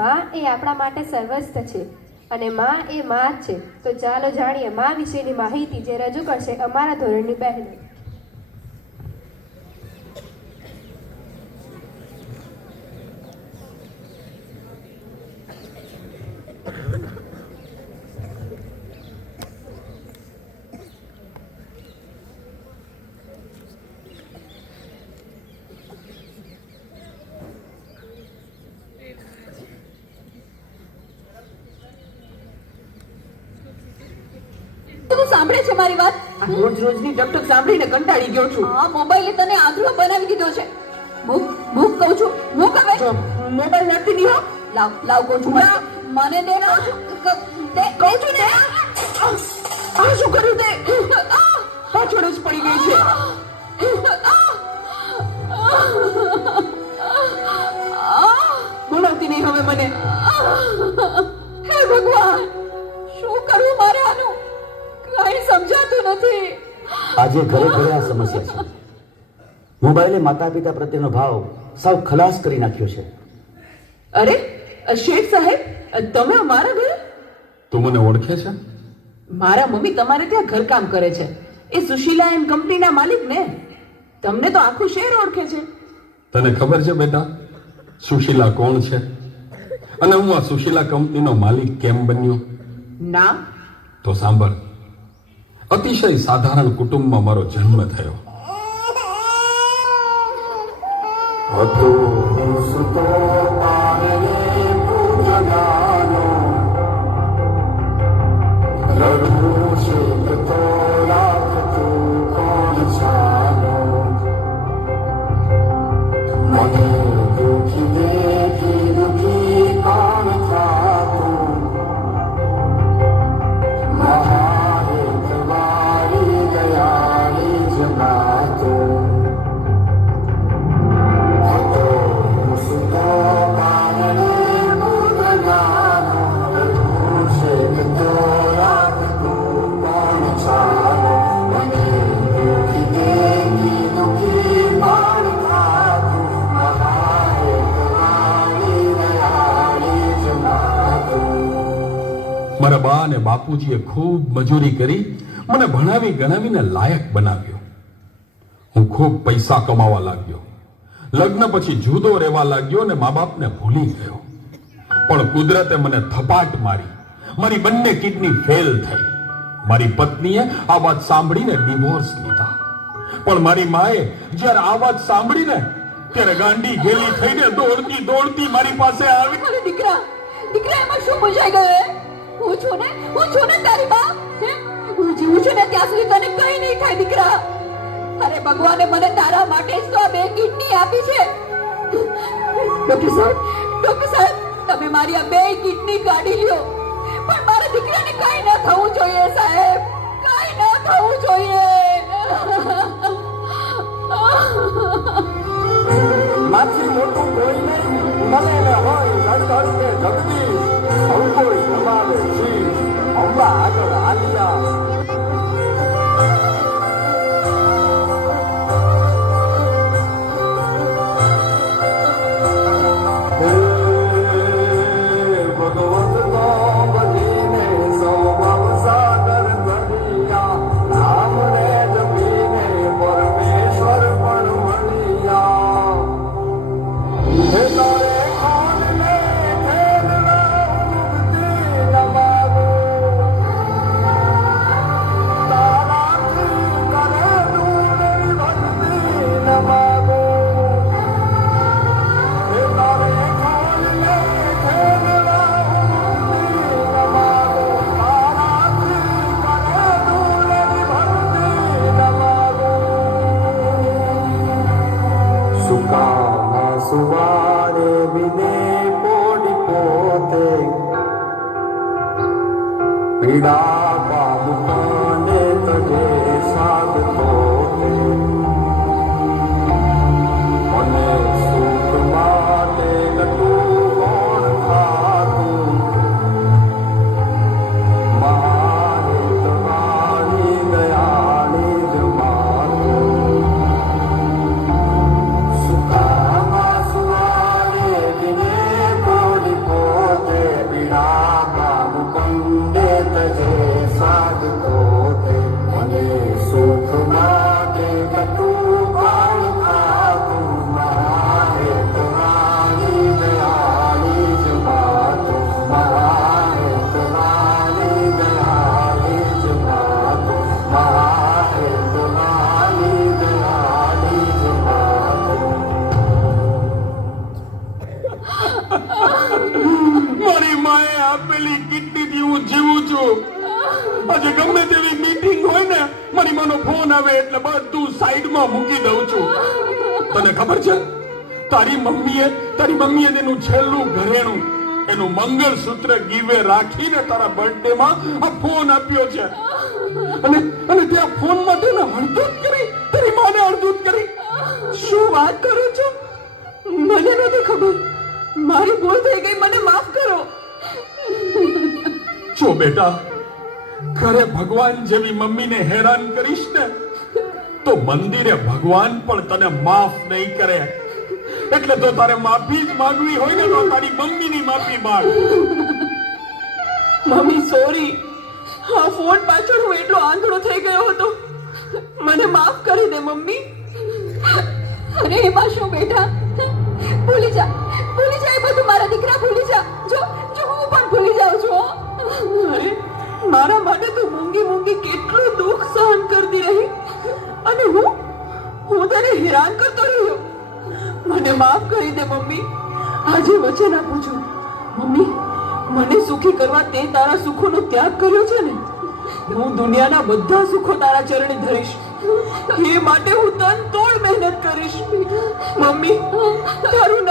માં એ આપણા માટે સર્વસ્વ છે અને માં એ માં જ છે. તો ચાલો જાણીએ માં વિશેની માહિતી જે રજૂ કરશે અમારા ધોરણની બહેનો. સાંભળે છે મારી વાત? રોજ રોજની ટકટક સાંભળીને કંટાળી ગયો છું. આ મોબાઈલે તને આંધળો બનાવી દીધો છે. મૂક કહું છું, મૂક હવે. મોબાઈલ નથી દીધો. લાવ કહું છું. મને દે કહું છું. કહું છું ને. આ શું કર્યું તે? પાછળ જ પડી ગઈ છે. બોલાવતી નહીં હવે મને. હે ભગવાન, શું કરું મારે આનું? કઈ સમજાતું નથી. આજે ઘરે ઘરે આ સમસ્યા છે. મોબાઈલે માતા પિતા પ્રત્યેનો ભાવ સાવ ખલાસ કરી નાખ્યો છે. અરે શેઠ સાહેબ, તમે અમારા ઘરે? તું મને ઓળખે છે? મારા મમ્મી તમારે ત્યાં ઘરકામ કરે છે. એ સુશીલા એમ કંપનીના માલિક ને. તમને તો આખું શહેર ઓળખે છે. તને ખબર છે બેટા સુશીલા કોણ છે અને હું આ સુશીલા કંપનીનો માલિક કેમ બન્યો? ના. તો સાંભળ. અતિશય સાધારણ કુટુંબમાં મારો જન્મ થયો. મારા બા અને બાપુજીએ ખૂબ મજૂરી કરી મને ભણાવી ગણાવીને લાયક બનાવ્યો. હું ખૂબ પૈસા કમાવા લાગ્યો. લગ્ન પછી જુદો રહેવા લાગ્યો અને મા બાપને ભૂલી ગયો. પણ કુદરતે મને થપાટ મારી. મારી બંને કિડની ફેલ થઈ. મારી પત્નીએ આ વાત સાંભળીને ડિવોર્સ લીધા. પણ મારી માએ જ્યારે આ વાત સાંભળીને ત્યારે ગાંડી ગેલી થઈને દોડતી દોડતી મારી પાસે આવી. અરે દીકરા, એમાં શું મૂંઝાઈ ગયો? હું છું ને તારી બા. હું જીવું છું ને ત્યાં સુધી તને કઈ નહીં થાય દીકરા. અરે ભગવાને મને તારા માટે જ તો આ 2 કિડની આપી છે. ડોક્ટર સાહેબ, તમે મારી આ 2 કિડની કાઢી લ્યો. પણ મારા દીકરાને કઈ ન થવું જોઈએ સાહેબ, કઈ ન થવું જોઈએ. માથી મોટું કોઈ નહીં, મને ને હોય ધડ કે જગદીશ, સૌ કોઈ સમાવે શીશ, અંબા આગળ આલિયા. પીડા બાબુને તજે સાધતો મને સુખ માટે નતું કોણ ખાતું મારે તમારી દયાળી જમાતું સુખામાં સુવાડે દિને પોડી માએ આપેલી કિડનીથી હું જીવું છું. આજે ગમે તેવી મીટિંગ હોય ને મારી માનો ફોન આવે એટલે બધું સાઈડમાં મૂકી દઉં છું. તને ખબર છે તારી મમ્મીએ તેનું છેલ્લું ઘરેણું એનું મંગળસૂત્ર ગીવે રાખીને તારા બર્થડે માં આ ફોન આપ્યો છે. અને ત્યાં ફોન માટે હળદૂત કરી તારી માને હળદૂત કરી. શું વાત કરો છો? મને નથી ખબર. મારી ભૂલ થઈ ગઈ, મને માફ કરો. જો બેટા, ઘરે ભગવાન જેવી મમ્મીને હેરાન કરીશ ને તો મંદિરે ભગવાન પણ તને માફ નહીં કરે. એટલે તો તારે માફી જ માંગવી હોય ને તો તારી મમ્મીની માફી માંગ. મમ્મી સોરી, આ ફોન પાછળ હું એટલો આંધળો થઈ ગયો હતો. મને માફ કરી દે મમ્મી. અરે એમાં શું બેટા, ભૂલી જા એ બધું. મારા દીકરા ભૂલી જા. જો હું પણ ભૂલી જાઉં છું. અરે મારા માટે તું મૂંગી કેટલું દુઃખ સહન કરતી રહી અને હું તને હેરાન કરતો રહ્યો. મને માફ કરી દે મમ્મી. આજે વચન આપું છું મમ્મી, મને સુખી કરવા તે તારા સુખોનો ત્યાગ કર્યો છે ને, હું દુનિયાના બધા સુખો તારા ચરણે ધરીશ. એ માટે હું તન તોડ મહેનત કરીશ. મમ્મી તારું